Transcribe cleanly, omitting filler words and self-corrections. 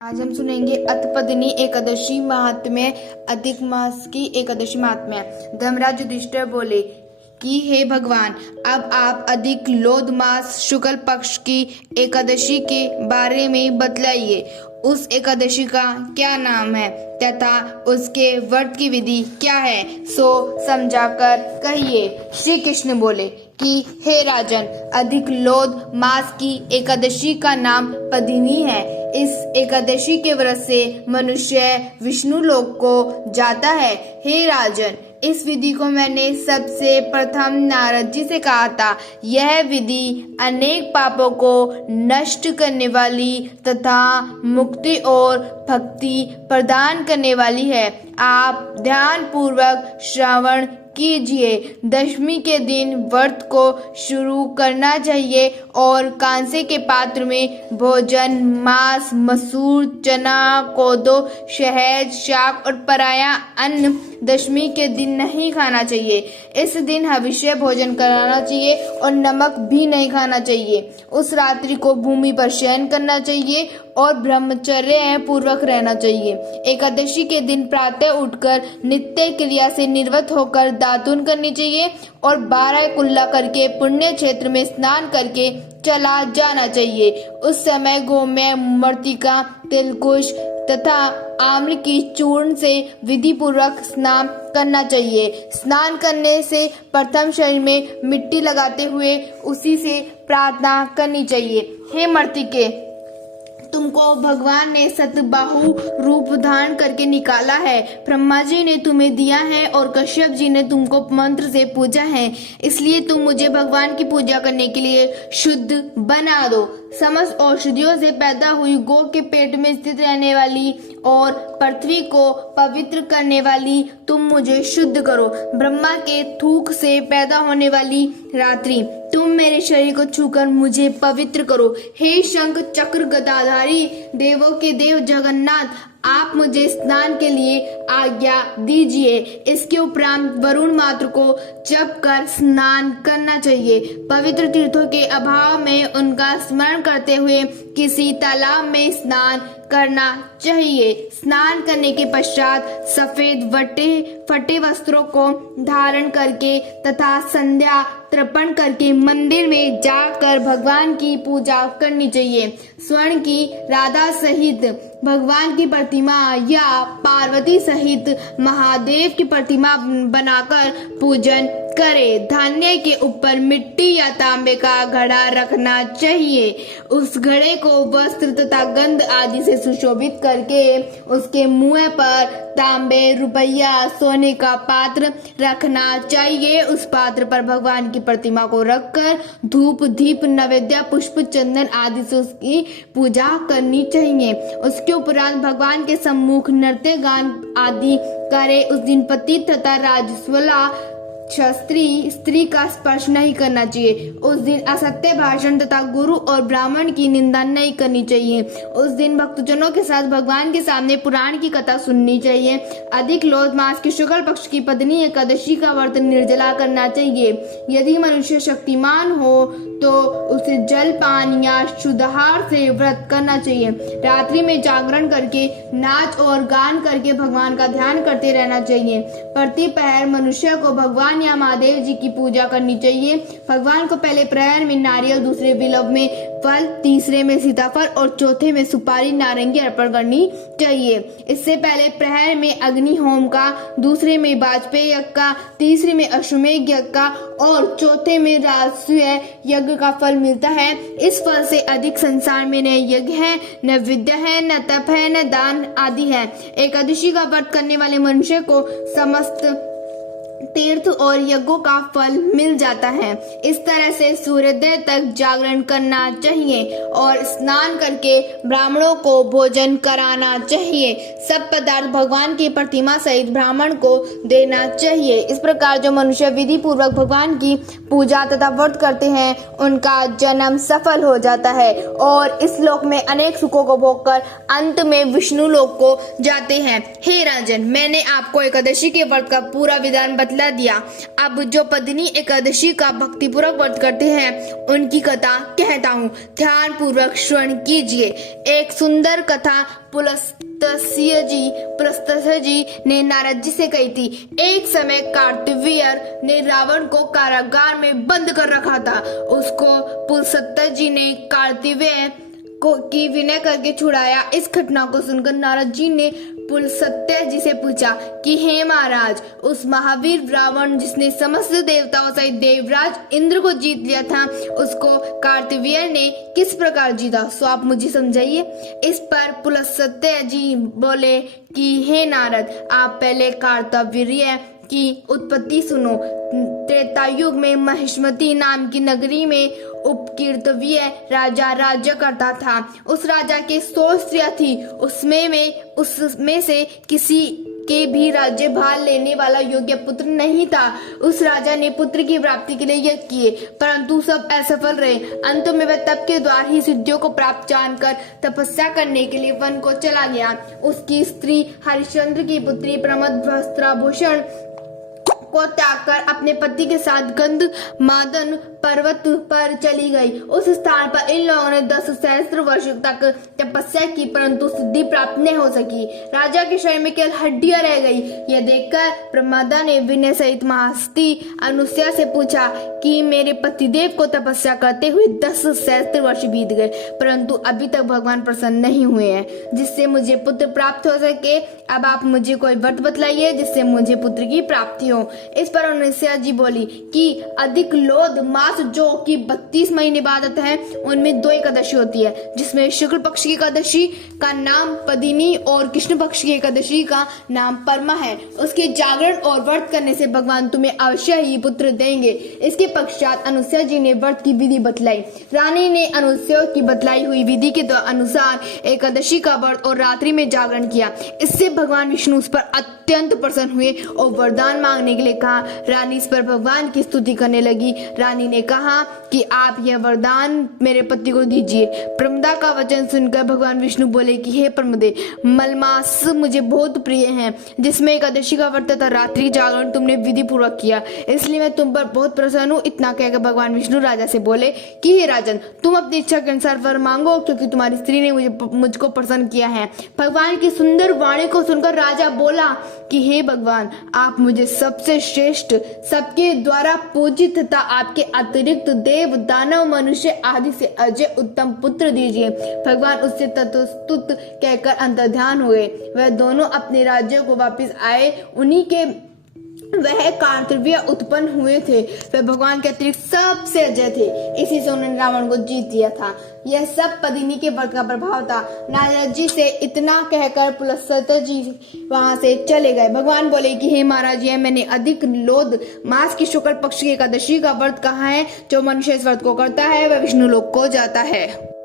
आज हम सुनेंगे अतपदिनी एकादशी महात्म्य, अधिक मास की एकादशी महात्म्य। धर्मराज युधिष्ठिर बोले कि हे भगवान, अब आप अधिक लोध मास शुक्ल पक्ष की एकादशी के बारे में बतलाइए। उस एकादशी का क्या नाम है तथा उसके व्रत की विधि क्या है, सो समझाकर कहिए। श्री कृष्ण बोले कि हे राजन, अधिक लोध मास की एकादशी का नाम पदिनी है। इस एकादशी के व्रत से मनुष्य विष्णु लोक को जाता है। हे राजन, इस विधि को मैंने सबसे प्रथम नारद जी से कहा था। यह विधि अनेक पापों को नष्ट करने वाली तथा मुक्ति और भक्ति प्रदान करने वाली है। आप ध्यान पूर्वक श्रवण कीजिए। दशमी के दिन व्रत को शुरू करना चाहिए और कांसे के पात्र में भोजन मांस, मसूर, चना, कोदो, शहद, शाक और पराया अन्न दशमी के दिन नहीं खाना चाहिए। इस दिन हविष्य भोजन कराना चाहिए और नमक भी नहीं खाना चाहिए। उस रात्रि को भूमि पर शयन करना चाहिए और ब्रह्मचर्य पूर्वक रहना चाहिए। एकादशी के दिन प्रातः उठकर नित्य क्रिया से निवृत्त होकर दातून करनी चाहिए और 12 कुल्ला करके पुण्य क्षेत्र में स्नान करके चला जाना चाहिए। उस समय गोमय, मृतिका, तिलकुश तथा आम्ल की चूर्ण से विधि पूर्वक स्नान करना चाहिए। स्नान करने से प्रथम शरीर में मिट्टी लगाते हुए उसी से प्रार्थना करनी चाहिए। हे मृतिके, तुमको भगवान ने सतबाहु रूप धारण करके निकाला है। ब्रह्मा जी ने तुम्हें दिया है और कश्यप जी ने तुमको मंत्र से पूजा है। इसलिए तुम मुझे भगवान की पूजा करने के लिए शुद्ध बना दो। समस्त औषधियों से पैदा हुई गौ के पेट में स्थित रहने वाली और पृथ्वी को पवित्र करने वाली तुम मुझे शुद्ध करो। ब्रह्मा के थूक से पैदा होने वाली रात्रि, तुम मेरे शरीर को छूकर मुझे पवित्र करो। हे शंख चक्र गदाधारी देवों के देव जगन्नाथ, आप मुझे स्नान के लिए आज्ञा दीजिए। इसके उपरांत वरुण मात्र को जप कर स्नान करना चाहिए। पवित्र तीर्थों के अभाव में उनका स्मरण करते हुए किसी तालाब में स्नान करना चाहिए। स्नान करने के पश्चात सफेद फटे वस्त्रों को धारण करके तथा संध्या तर्पण करके मंदिर में जाकर भगवान की पूजा करनी चाहिए। स्वर्ण की राधा सहित भगवान की प्रतिमा या पार्वती सहित महादेव की प्रतिमा बनाकर पूजन करे। धान्य के ऊपर मिट्टी या तांबे का घड़ा रखना चाहिए। उस घड़े को वस्त्र तथा गंध आदि से सुशोभित करके उसके मुंह पर तांबे, रुपया, सोने का पात्र रखना चाहिए। उस पात्र पर भगवान की प्रतिमा को रखकर धूप, दीप, नैवेद्य, पुष्प, चंदन आदि से उसकी पूजा करनी चाहिए। उसके उपरांत भगवान के सम्मुख नृत्य गान आदि करे। उस दिन पति तथा राजस्वला क्षत्रिय स्त्री का स्पर्श नहीं करना चाहिए। उस दिन असत्य भाषण तथा गुरु और ब्राह्मण की निंदा नहीं करनी चाहिए। उस दिन भक्तजनों के साथ भगवान के सामने पुराण की कथा सुननी चाहिए। अधिक लोध मास की शुक्ल पक्ष की पदिनी एकादशी का व्रत निर्जला करना चाहिए। यदि मनुष्य शक्तिमान हो तो उसे जल पान या शुद्धाहार से व्रत करना चाहिए। रात्रि में जागरण करके नाच और गान करके भगवान का ध्यान करते रहना चाहिए। प्रति पहर मनुष्य को भगवान या महादेव जी की पूजा करनी चाहिए। भगवान को पहले प्रहर में नारियल, दूसरे बिल्व में फल, तीसरे में सीताफल और चौथे में सुपारी, नारंगी अर्पण करनी चाहिए। इससे पहले प्रहर में अग्नि होम का, दूसरे में वाजपेयी यज्ञ का, तीसरे में अश्वमेध यज्ञ का और चौथे में राजसूय यज्ञ का फल मिलता है। इस फल से अधिक संसार में न यज्ञ है, न विद्या है, न तप है, न दान आदि है। एकादशी का व्रत करने वाले मनुष्य को समस्त तीर्थ और यज्ञों का फल मिल जाता है। इस तरह से सूर्योदय तक जागरण करना चाहिए और स्नान करके ब्राह्मणों को भोजन कराना चाहिए। सब पदार्थ भगवान की प्रतिमा सहित ब्राह्मण को देना चाहिए। इस प्रकार जो मनुष्य विधि पूर्वक भगवान की पूजा तथा व्रत करते हैं उनका जन्म सफल हो जाता है और इस लोक में अनेक सुखों को भोगकर अंत में विष्णु लोक को जाते हैं। हे राजन, मैंने आपको एकादशी के व्रत का पूरा विधान बतला बता दिया। अब जो पदिनी एकादशी का भक्तिपूर्वक व्रत करते हैं उनकी कथा कहता हूँ, ध्यान पूर्वक श्रवण कीजिए। एक सुंदर कथा पुलस्त्य जी ने नारद जी से कही थी। एक समय कार्तवीर्य ने रावण को कारागार में बंद कर रखा था। उसको पुलस्त्य जी ने कार्तवीर्य की विनय करके छुड़ाया। इस घटना को सुनकर नारद जी ने पुलस्त्य जी से पूछा कि हे महाराज, उस महावीर रावण जिसने समस्त देवताओं सहित देवराज इंद्र को जीत लिया था, उसको कार्तवीर्य ने किस प्रकार जीता, सो आप मुझे समझाइए। इस पर पुलस्त्य जी बोले कि हे नारद, आप पहले कार्तवीर्य की उत्पत्ति सुनो। त्रेता युग में महिष्मती नाम की नगरी में उपकीर्तवीय राजा राज्य करता था। उस राजा के 100 स्त्रियां थी। उसमें से किसी के भी राज्य भार लेने वाला योग्य पुत्र नहीं था। उस राजा ने पुत्र की प्राप्ति के लिए यज्ञ किए, परंतु सब असफल रहे। अंत में वह तप के द्वारा ही सिद्धियों को प्राप्त जानकर तपस्या करने के लिए वन को चला गया। उसकी स्त्री हरिश्चंद्र की पुत्री प्रमद वस्त्राभूषण को त्याग कर अपने पति के साथ गंधमादन पर्वत पर चली गई। उस स्थान पर इन लोगों ने 10 सहस्त्र वर्ष तक तपस्या की, परंतु सिद्धि प्राप्त नहीं हो सकी। राजा के शरीर में केवल हड्डियां रह गई। यह देखकर प्रमदा ने विनय सहित महास्ती अनुसया से पूछा कि मेरे पतिदेव को तपस्या करते हुए 10 सहस्त्र वर्ष बीत गए, परंतु अभी तक भगवान प्रसन्न नहीं हुए हैं जिससे मुझे पुत्र प्राप्त हो सके। अब आप मुझे कोई व्रत बतलाइए जिससे मुझे पुत्र की प्राप्ति हो। इस पर अनुसया जी बोली कि अधिक लोध मास जो कि 32 महीने बाद है, उनमें 2 एकादशी होती है, जिसमें शुक्ल पक्ष की एकादशी का नाम पदिनी और कृष्ण पक्ष की एकादशी का नाम परमा है। उसके जागरण और व्रत करने से भगवान तुम्हें अवश्य ही पुत्र देंगे। इसके पश्चात अनुसया जी ने व्रत की विधि बतलाई। रानी ने अनुसया की बतलाई हुई विधि के अनुसार एकादशी का व्रत और रात्रि में जागरण किया। इससे भगवान विष्णु उस पर अत्यंत प्रसन्न हुए और वरदान मांगने के लिए कहा। रानी इस पर भगवान की स्तुति करने लगी। रानी ने कहा कि आप यह वरदान मेरे पति को दीजिए। प्रमदा का वचन सुनकर भगवान विष्णु बोले कि हे प्रमदे, मलमास मुझे बहुत प्रिय है, जिसमें एकादशी का व्रत तथा रात्रि जागरण तुमने विधि पूर्वक किया, इसलिए मैं तुम पर बहुत प्रसन्न हूँ। इतना कहकर भगवान विष्णु राजा से बोले कि हे राजन, तुम अपनी इच्छा के अनुसार वर मांगो, क्योंकि तुम्हारी स्त्री ने मुझको प्रसन्न किया है। भगवान की सुंदर वाणी को सुनकर राजा बोला कि हे भगवान, आप मुझे सबसे श्रेष्ठ, सबके द्वारा पूजित तथा आपके अतिरिक्त देव दानव मनुष्य आदि से अजय उत्तम पुत्र दीजिए। भगवान उससे ततस्तुत कहकर अंतर्ध्यान हुए। वह दोनों अपने राज्यों को वापस आए। उन्हीं के वह कार्तवीर्य उत्पन्न हुए थे। वह भगवान के अतिरिक्त सबसे अजय थे। इसी से उन्होंने रावण को जीत दिया था। यह सब पदिनी के व्रत का प्रभाव था। नारद जी से इतना कहकर पुलस्त्य जी वहां से चले गए। भगवान बोले कि हे महाराज, यह मैंने अधिक लोध मास की शुक्ल पक्ष की एकादशी का व्रत कहा है। जो मनुष्य इस व्रत को करता है वह विष्णु लोक को जाता है।